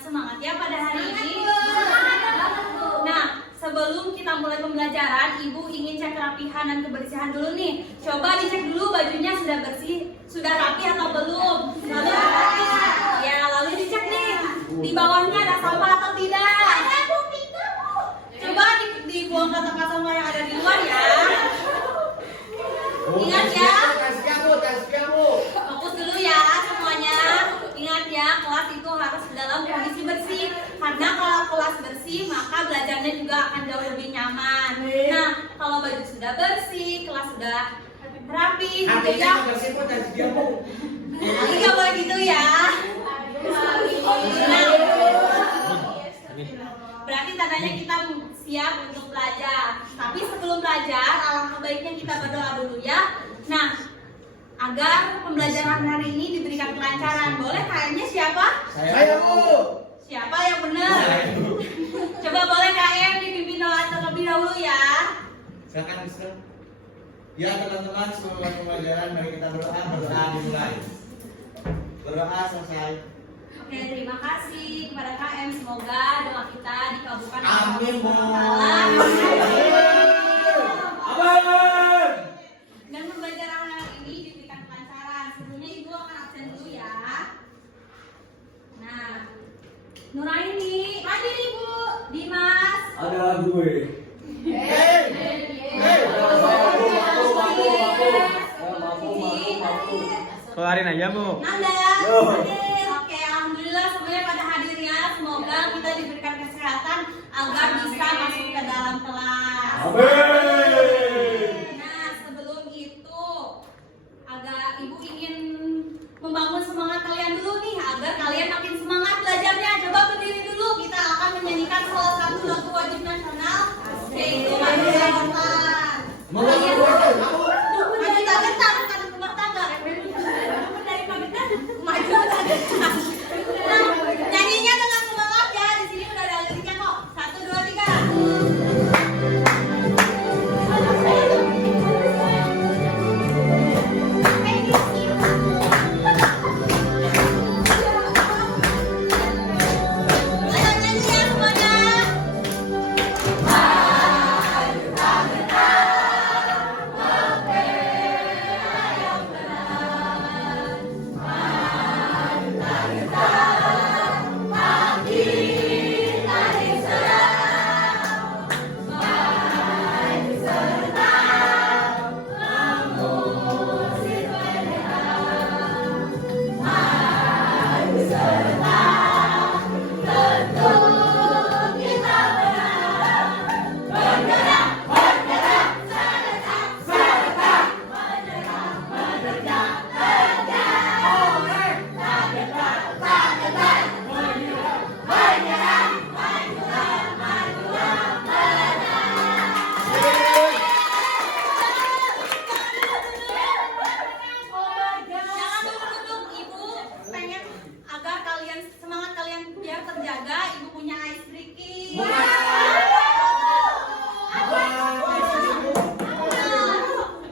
semangat ya pada hari ini. Nah, sebelum kita mulai pembelajaran, Ibu ingin cek kerapihan dan kebersihan dulu nih. Coba dicek dulu bajunya sudah bersih, sudah rapi atau belum. Lalu dicek nih di bawahnya ada sampah atau tidak. Coba dibuang ke tempat sampah yang ada di luar ya. Ingat ya. Fokus dulu ya semuanya. Ingat ya, kelas itu harus dalam kondisi bersih. Karena kalau kelas bersih, maka belajarnya juga akan jauh lebih nyaman. Nah, kalau baju sudah bersih, kelas sudah rapi, gitu ya. Nggak boleh gitu ya. Nah, berarti tandanya kita siap untuk belajar. Tapi sebelum belajar, alangkah baiknya kita berdoa dulu ya. Nah, agar pembelajaran hari ini diberikan kelancaran. Boleh KM-nya siapa? Saya, Bu. Siapa yang benar? Coba boleh KM dipimpin doa terlebih dahulu ya. Silakan, Mister. Ya, teman-teman, sebelum pembelajaran mari kita berdoa dimulai. Berdoa selesai. Oke, terima kasih kepada KM. Semoga doa kita dikabulkan oleh Amin, Bu. Allah. Amin. Dan pembelajaran hari ini diberikan kelancaran. Sebelumnya Ibu akan absen dulu ya. Nah, Nuraini, hadir Ibu. Dimas. Ada gue. Keluarin aja, Bu. Nanda. Hadir. Oke, alhamdulillah semuanya pada hadir ya. Semoga kita diberikan kesehatan agar bisa masuk ke dalam kelas. Nah, sebelum itu Ibu ingin membangun semangat kalian dulu nih agar kalian makin semangat belajarnya. Coba berdiri dulu. Kita akan menyanyikan salah satu lagu wajib nasional, yaitu Maju Jabatan. Maju Jabatan bukan rumah tangga. Dari pamitan Maju Jabatan. Nah, nyanyinya dengan semangat ya. Di sini udah ada liriknya kok. 1, 2, 3. Jangan duduk-duduk, Ibu pengen agar semangat kalian biar terjaga. Ibu punya ice breaking.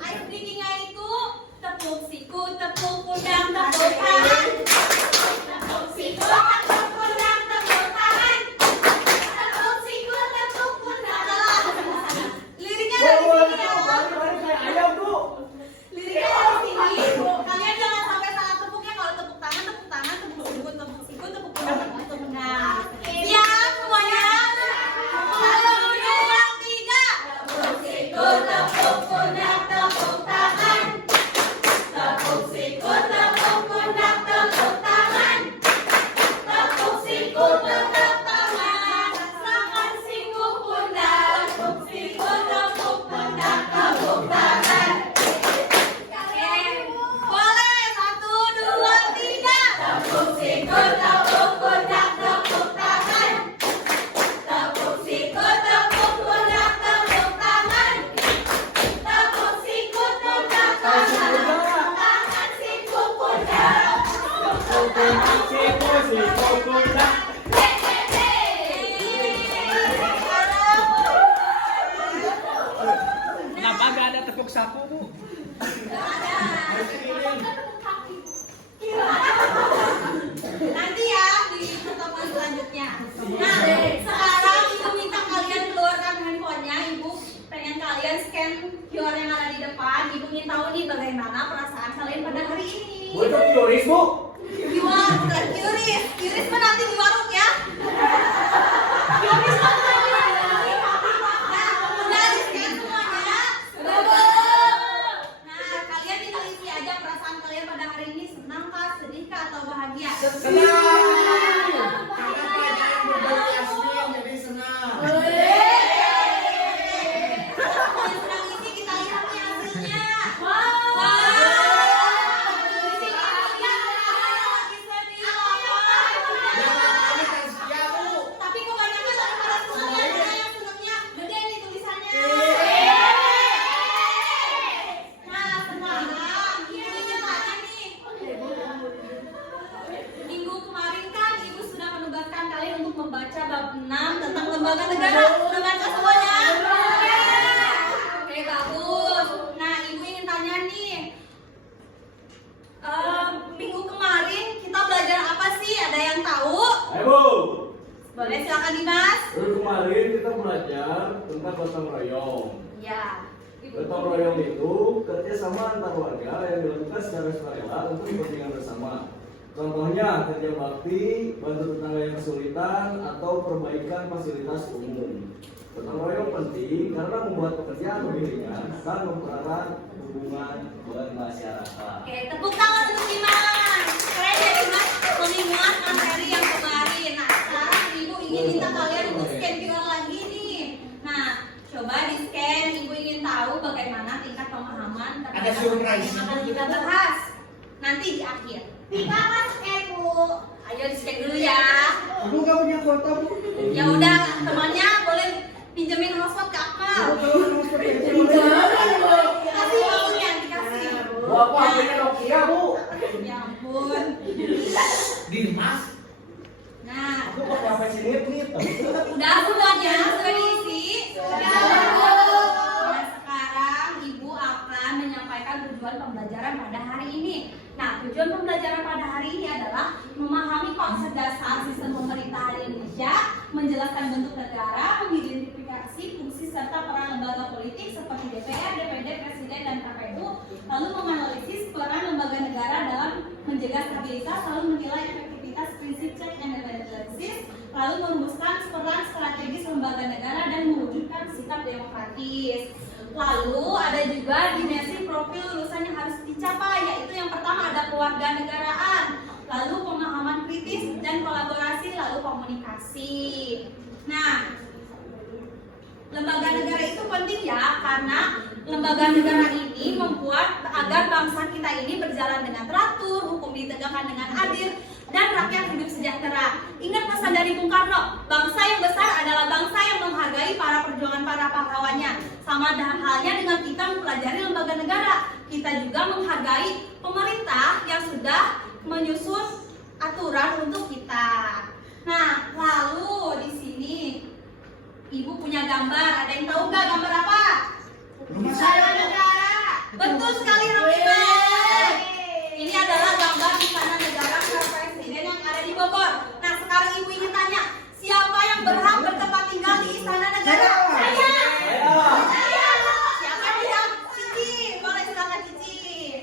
Ice breakingnya itu tepuk siku, tepuk pundak, tepuk tangan. Tepuk siku, tepuk pundak, tepuk tangan. Tepuk siku, tepuk pundak. Liriknya dari sini ya. Liriknya dari sini. Kalian jangan sampai salah tepuknya. Kalau tepuk tangan, tepuk tangan, tepuk siku, tepuk pundak, tepuk pundak. Iya. pada hari ini. Bu itu Yoris bu. Gimana? Bukan Yuris. Yuris mah nanti di warung ya. Yuris mah nanti di warung. Nah, udah di-scan semuanya. Nah, kalian tinggal isi aja perasaan kalian pada hari ini, senang kah, sedih kah, atau bahagia? Senang. Karena pelajaran berbagi Yasmin jadi senang. Kalau yang senang isi, kita lihat nih hasilnya. Tapi kebanyakan orang senangnya, yang senangnya gede nih tulisannya. Nah, sekarang ibunya tanya nih. Minggu kemarin kan ibu sudah menugaskan kalian untuk membaca bab 6 tentang lembaga negara. Sudah baca semuanya? Oke, bagus. Nah, ibu ingin tanya nih. Minggu kemarin kita belajar apa sih? Ada yang tahu? Ayo bu. Boleh silakan Dimas. Dulu kemarin kita belajar tentang gotong royong. Ya. Gotong royong itu kerjasama antar warga yang dilakukan secara sukarela untuk kepentingan bersama. Contohnya kerja bakti, bantu tetangga yang kesulitan, atau perbaikan fasilitas umum. Gotong royong penting karena membuat pekerjaan lebih ringan dan mempererat hubungan bermasyarakat. Oke, tepuk tangan untuk Dimas. Keren ya Dimas mengingat materi yang kemarin. Nah, sekarang ibu ingin minta kalian untuk scan QR lagi nih. Nah, coba di scan. Ibu ingin tahu bagaimana tingkat pemahaman terhadap Ada surprise. yang akan kita bahas nanti di akhir. Kita scan Bu. Ayo di scan dulu ya. Aku gak punya foto, Bu. Ya udah, temannya boleh pinjemin hotspot ke Akmal. Kasih maunya, dikasih. Bu, aku HP-nya Nokia bu. Ya ampun. Dimas, Nah, Aku pakai HP sinit-nit. udah semuanya sudah diisi. Nah, sekarang ibu akan menyampaikan tujuan pembelajaran pada hari ini. Nah, tujuan pembelajaran pada hari ini adalah memahami konsep dasar sistem pemerintahan Indonesia, menjelaskan bentuk negara, mengidentifikasi fungsi serta peran lembaga politik seperti DPR, DPD, Presiden, dan KPU, lalu menganalisis peran lembaga negara dalam menjaga stabilitas, lalu menilai efektivitas prinsip check and balances, lalu merumuskan peran strategis lembaga negara dan mewujudkan sikap demokratis. Lalu ada juga dimensi profil lulusan yang harus dicapai, yaitu yang pertama ada kewarganegaraan, lalu pemahaman kritis dan kolaborasi, lalu komunikasi. Nah, lembaga negara itu penting ya, karena lembaga negara ini membuat agar bangsa kita ini berjalan dengan teratur, hukum ditegakkan dengan adil, dan rakyat hidup sejahtera. Ingat pesan dari Bung Karno, bangsa yang besar adalah bangsa yang menghargai para perjuangan para pahlawannya. Sama halnya dengan kita mempelajari lembaga negara, kita juga menghargai pemerintah yang sudah menyusun aturan untuk kita. Nah, lalu di sini ibu punya gambar. Ada yang tahu nggak gambar apa? rumah Istana saya. Negara. Betul sekali Romiman. Ini adalah gambar Istana Negara Presiden yang ada di Bogor. Nah, sekarang ibu ingin tanya, siapa yang berhak bertempat tinggal di Istana Negara? Saya. Siapa yang berhak? Cici. Boleh silakan Cici.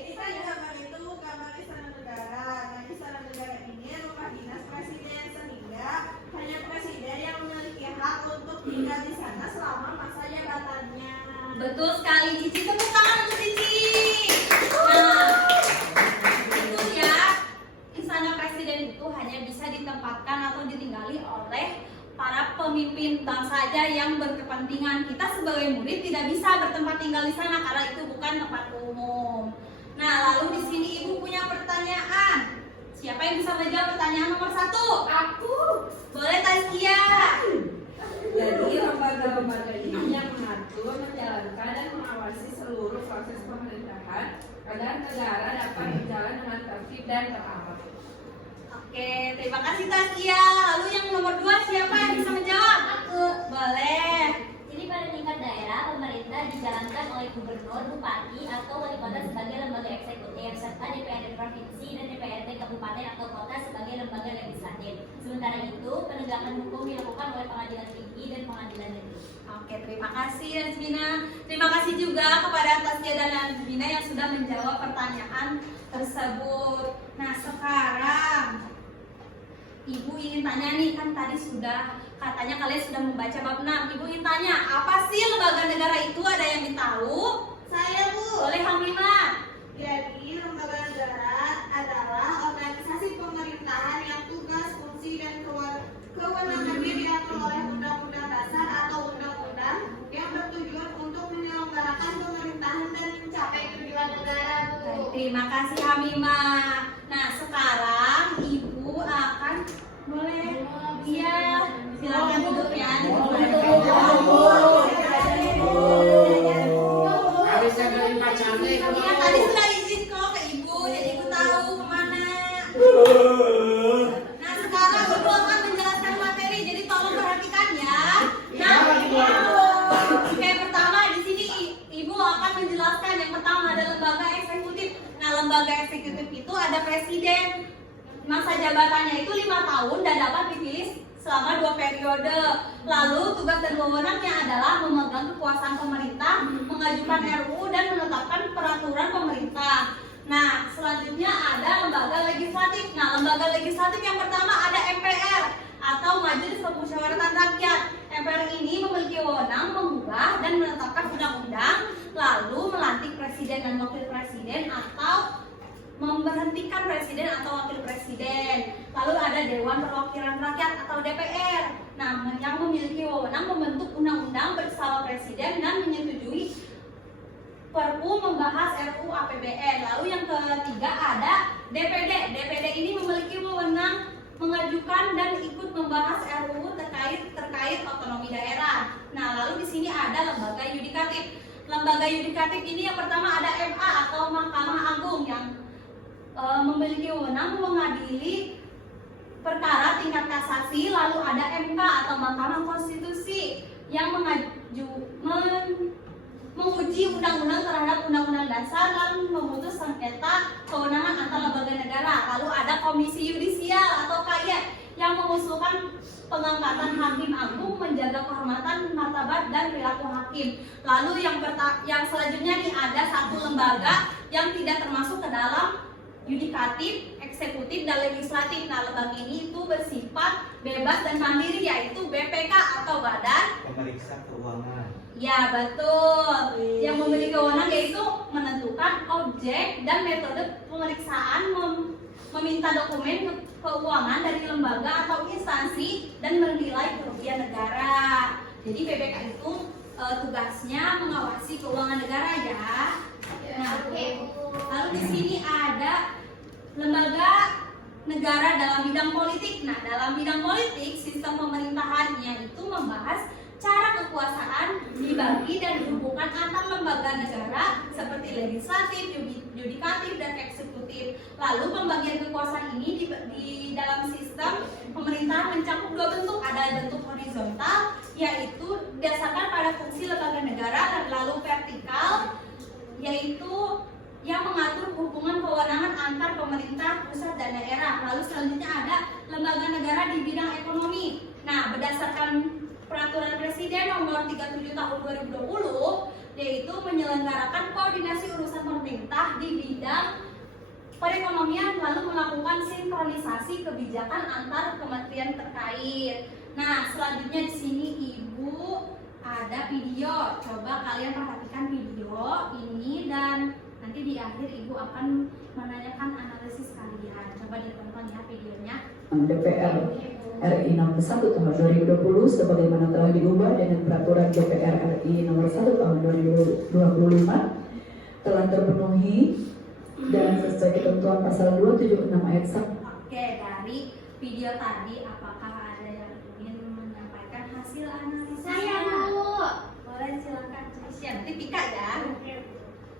Kita di gambar itu gambar Istana Negara. Nah, Istana Negara ini rumah dinas presiden, sehingga hanya presiden yang memiliki hak untuk tinggal di sana selama masa jabatannya. Betul sekali Cici. Tepuk tangan untuk Cici. Nah, itu ya, Istana Presiden itu hanya bisa ditempatkan atau ditinggali oleh para pemimpin bangsa saja yang berkepentingan. Kita sebagai murid tidak bisa bertempat tinggal di sana karena itu bukan tempat umum. Nah, lalu di sini ibu punya pertanyaan. Siapa yang bisa menjawab pertanyaan nomor 1? Aku. Boleh Taskia. Jadi lembaga-lembaga ini yang mengatur, menjalankan, dan mengawasi seluruh proses pemerintahan agar negara dapat berjalan dengan tertib dan teratur. Oke, terima kasih Taskia. Lalu yang nomor 2 siapa yang bisa menjawab? Aku. Boleh. Jadi pada tingkat daerah, pemerintah dijalankan oleh gubernur, bupati, atau wali kota sebagai lembaga eksekutif, serta DPRD provinsi dan DPRD kabupaten atau kota sebagai lembaga legislatif. presiden. Sementara itu, penegakan hukum dilakukan oleh pengadilan tinggi dan pengadilan negeri. Oke, terima kasih Nazmina. Terima kasih juga kepada Tasya dan Nazmina yang sudah menjawab pertanyaan tersebut. Nah, sekarang Ibu ingin tanya nih, kan tadi sudah katanya kalian sudah membaca bab 6. Ibu ingin tanya, apa sih lembaga negara itu? Ada yang tahu? Saya Bu. Boleh Hamimah. Jadi lembaga negara adalah organisasi pemerintahan yang tugas, fungsi, dan kewenangannya diatur oleh undang-undang dasar atau undang-undang yang bertujuan untuk menyelenggarakan pemerintahan dan mencapai tujuan negara, Bu. Baik, terima kasih Hamimah. Nah, sekarang Ibu akan boleh silakan duduk ya. Habis ada lima cantik. Ya, tadi sudah izin kok ke Ibu, jadi Ibu tahu kemana. Nah, sekarang Ibu akan menjelaskan materi, jadi tolong perhatikan ya. Nah, oke, pertama di sini Ibu akan menjelaskan yang pertama ada lembaga eksekutif. Nah, lembaga eksekutif itu ada presiden. Masa jabatannya itu 5 tahun dan dapat dipilih selama 2 periode. Lalu tugas dan wewenangnya adalah memegang kekuasaan pemerintah, mengajukan RUU dan menetapkan peraturan pemerintah. Nah, selanjutnya ada lembaga legislatif. Nah, lembaga legislatif yang pertama ada MPR atau Majelis Permusyawaratan Rakyat. MPR ini memiliki wewenang mengubah dan menetapkan undang-undang, lalu melantik presiden dan wakil presiden atau memberhentikan presiden atau wakil presiden. Lalu ada Dewan Perwakilan Rakyat atau DPR. Nah, yang memiliki wewenang membentuk undang-undang bersama presiden dan menyetujui Perpu membahas RUU APBN. Lalu yang ketiga ada DPD. DPD ini memiliki wewenang mengajukan dan ikut membahas RUU terkait otonomi daerah. Nah, lalu di sini ada lembaga yudikatif. Lembaga yudikatif ini yang pertama ada MA atau Mahkamah Agung yang memiliki wewenang mengadili perkara tingkat kasasi. Lalu ada MK atau Mahkamah Konstitusi yang menguji undang-undang terhadap undang-undang dasar lalu memutus sengketa kewenangan antar lembaga negara. Lalu ada Komisi Yudisial atau KY yang mengusulkan pengangkatan hakim agung, menjaga kehormatan, martabat dan perilaku hakim. Lalu yang selanjutnya nih ada satu lembaga yang tidak termasuk ke dalam yudikatif, eksekutif, dan legislatif. Nah, lembaga ini itu bersifat bebas dan mandiri, yaitu BPK atau Badan Pemeriksa Keuangan. Ya, betul. Yang memiliki wewenang yaitu menentukan objek dan metode pemeriksaan, meminta dokumen keuangan dari lembaga atau instansi, dan menilai kerugian negara. Jadi BPK itu tugasnya mengawasi keuangan negara ya. Nah, lalu di sini ada lembaga negara dalam bidang politik. Nah, dalam bidang politik, sistem pemerintahannya itu membahas cara kekuasaan dibagi dan dihubungkan antar lembaga negara seperti legislatif, yudikatif, dan eksekutif. Lalu pembagian kekuasaan ini di dalam sistem pemerintahan mencakup 2 bentuk. Ada bentuk horizontal, yaitu berdasarkan pada fungsi lembaga negara, dan lalu vertikal, yaitu yang mengatur hubungan kewenangan antar pemerintah pusat dan daerah. Lalu selanjutnya ada lembaga negara di bidang ekonomi. Nah, berdasarkan Peraturan Presiden Nomor 37 Tahun 2020, yaitu menyelenggarakan koordinasi urusan pemerintah di bidang perekonomian, lalu melakukan sinkronisasi kebijakan antar kementerian terkait. Nah, selanjutnya di sini Ibu ada video. Coba kalian perhatikan video ini dan nanti di akhir Ibu akan menanyakan analisis kalian. Coba ditonton ya videonya. DPR RI nomor 1 tahun 2020 sebagaimana telah diubah dengan peraturan DPR RI nomor 1 tahun 2025 telah terpenuhi dan sesuai ketentuan pasal 276 ayat 1. Oke, dari video tadi apakah ada yang ingin menyampaikan hasil analisis? Saya Bu. Boleh silakan. Nanti Pika ya.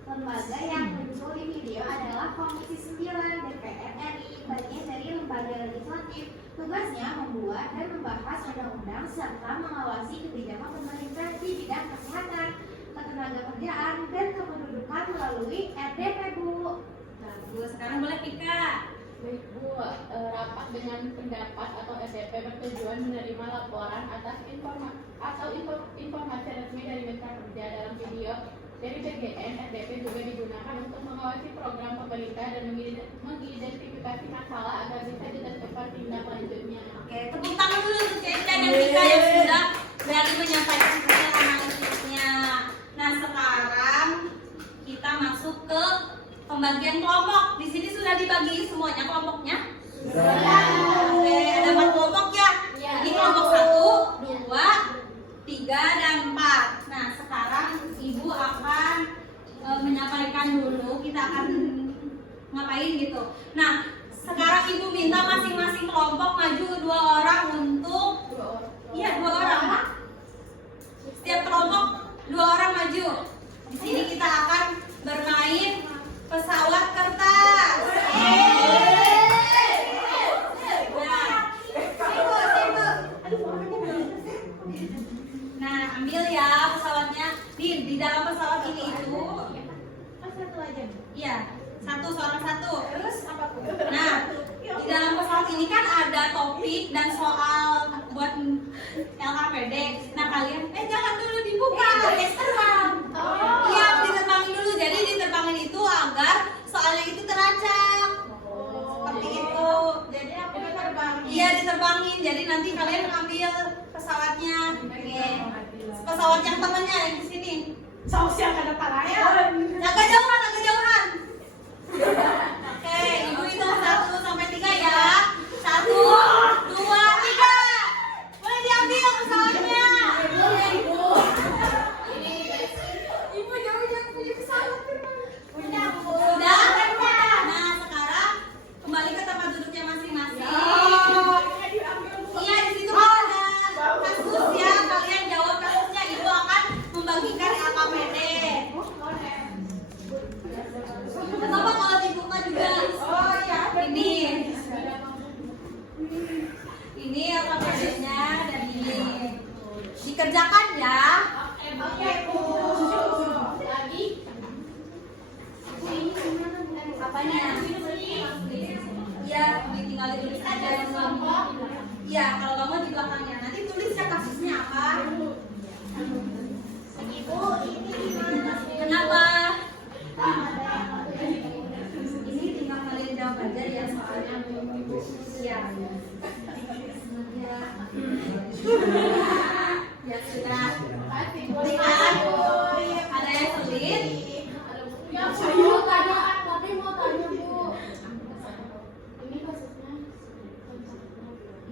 Lembaga yang muncul di video adalah Komisi 9 DPR RI, bagian dari lembaga legislatif. Tugasnya membuat dan membahas undang-undang serta mengawasi kebijakan pemerintah di bidang kesehatan, ketenagakerjaan, dan kependudukan melalui RDP, Bu. Bagus. Sekarang boleh Pika. Baik Bu, rapat dengan pendapat atau RDP bertujuan menerima laporan atas informasi resmi dari Mitra Kerja dalam video dari BGN. RDP juga digunakan untuk mengawasi program pemerintah dan mengidentifikasi masalah agar bisa ditentukan tindak lanjutnya. Oke, tepuk tangan dulu untuk Cece dan Rika yang sudah berani menyampaikan hasil analisisnya. Nah, sekarang kita masuk ke pembagian kelompok. Di sini sudah dibagi semuanya kelompoknya? Oke, ada 4 kelompok ya? Ini kelompok 1, 2, 3, dan 4. Nah, sekarang Ibu akan menyampaikan dulu kita akan ngapain gitu. Nah, sekarang Ibu minta masing-masing kelompok maju 2 orang untuk 2 orang. Setiap kelompok 2 orang maju. Di sini kita akan bermain pesawat kertas. Nah, ambil ya pesawatnya. Di dalam pesawat ini itu satu aja. Iya, seorang satu. Terus apa tuh? Nah, di dalam pesawat ini kan ada topik dan soal buat LKPD. Nah, kalian jangan dulu dibuka, terbang. Iya, diterbangin dulu. Jadi diterbangin itu agar soalnya itu teracak. Seperti itu. Jadi aku diterbangin. Iya, diterbangin. Jadi nanti kalian ambil pesawatnya. Oke. Pesawat yang temennya yang di sini. Saus yang ada parahnya. Agak jauhan. Oke, Ibu hitung 1 sampai 3 ya. 1, 2, 3. Boleh diambil pesawatnya. Ibu jangan punya pesawat. Sudah? Nah, sekarang kembali ke tempat duduknya masing-masing. Iya, di situ ada kasus ya. Kalian jawab kasusnya. Ibu akan membagikan LKPD. Kenapa kalau dibuka juga? Oh iya, ini LKPD-nya dan ini dikerjakan ya. Oke, Bu. Lagi. Apanya? Iya, tinggal ditulis aja. Iya, kalau kamu di belakangnya. Nanti tulis ya kasusnya apa. Ibu, ini gimana? Kenapa? Ini tinggal kalian jawab aja ya soalnya. Iya. Ya sudah. Lihat. Ada yang sulit? Mau tanya Bu. Ini kasusnya.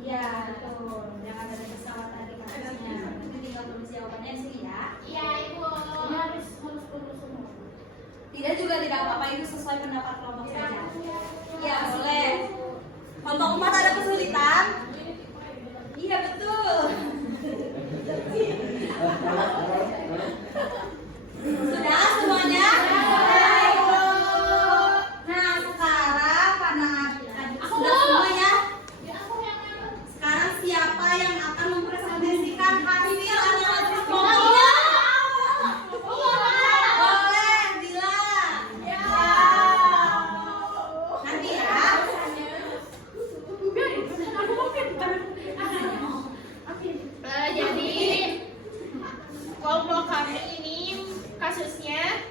Iya, betul. Jangan ada pesawat tadi kasusnya. Nanti tinggal tulis jawabannya di sini ya. Iya Ibu. Ini harus tulis semua. Tidak juga tidak apa-apa, itu sesuai pendapat kelompok saja. Iya, boleh. Kelompok 4 ada kesulitan? Iya, betul. Sudah semuanya? Nah, sekarang karena sudah semua ya. Sekarang siapa yang akan mempresentasikan hasil analisis kelompoknya? Boleh, Dila. Nanti ya. Jadi kelompok kami ini kasusnya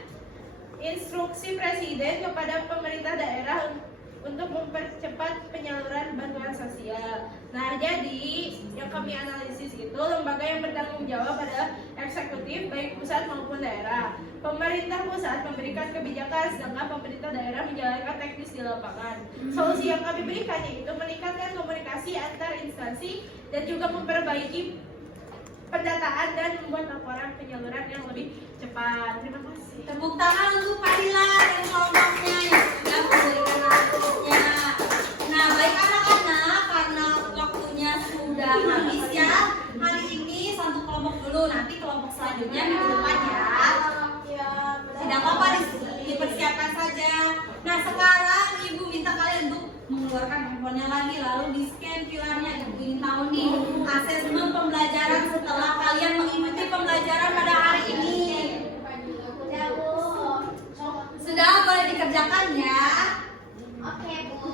instruksi presiden kepada pemerintah daerah untuk mempercepat penyaluran bantuan sosial. Nah, jadi yang kami analisis itu lembaga yang bertanggung jawab adalah eksekutif baik pusat maupun daerah. Pemerintah pusat memberikan kebijakan, sedangkan pemerintah daerah menjalankan teknis di lapangan. Solusi yang kami berikan yaitu meningkatkan komunikasi antar instansi dan juga memperbaiki pendataan dan membuat laporan penyaluran yang lebih cepat. Terima kasih. Tepuk tangan untuk Fadila dan kelompoknya yang sudah memberikan analisisnya. Nah, baik anak-anak, karena waktunya sudah habis ya. Hari ini satu kelompok dulu, nanti kelompok selanjutnya minggu depan ya. Tidak apa-apa, dipersiapkan saja. Nah, sekarang Ibu minta kalian untuk mengeluarkan handphonenya lagi, lalu di-scan QR-nya. Ibu ingin tahu nih, asesmen pembelajaran setelah kalian mengikuti pembelajaran pada hari ini. Sudah boleh dikerjakan ya. Oke, Bu.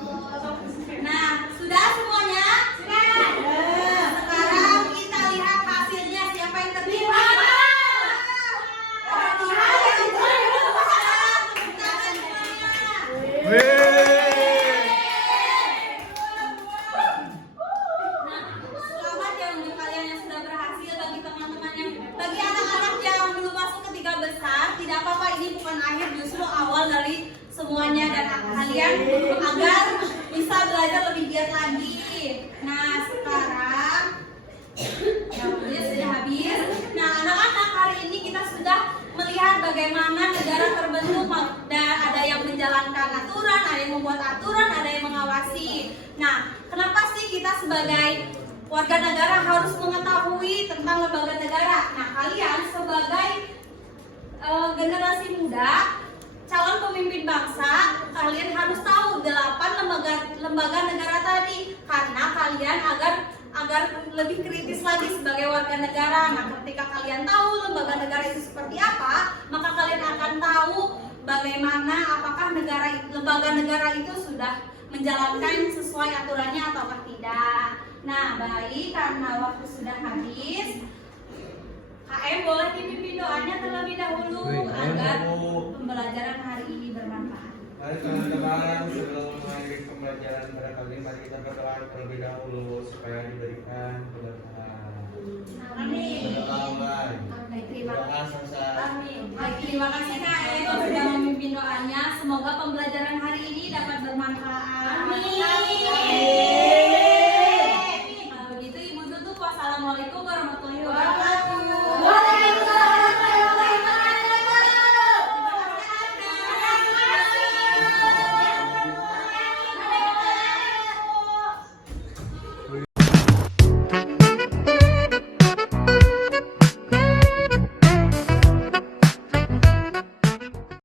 ini bukan akhir, justru awal dari semuanya dan kalian agar bisa belajar lebih giat lagi. Nah sekarang waktunya sudah habis. Nah anak-anak, hari ini kita sudah melihat bagaimana negara terbentuk dan ada yang menjalankan aturan, ada yang membuat aturan, ada yang mengawasi. Nah kenapa sih kita sebagai warga negara harus mengetahui tentang lembaga negara? Nah kalian sebagai generasi muda, calon pemimpin bangsa, kalian harus tahu 8 lembaga negara tadi, karena kalian agar lebih kritis lagi sebagai warga negara. Nah, ketika kalian tahu lembaga negara itu seperti apa, maka kalian akan tahu bagaimana apakah lembaga negara itu sudah menjalankan sesuai aturannya ataukah tidak. Nah, baik, karena waktu sudah habis, KM boleh dipimpin doanya terlebih dahulu agar pembelajaran hari ini bermanfaat. Mari teman-teman, sebelum mengakhiri pembelajaran pada kali ini, mari kita berdoa terlebih dahulu supaya diberikan keberkahan. Amin. Berdoa baik. Baik, terima Doa selesai. Amin. Baik, terima kasih KM sudah memimpin doanya. Semoga pembelajaran hari ini dapat bermanfaat.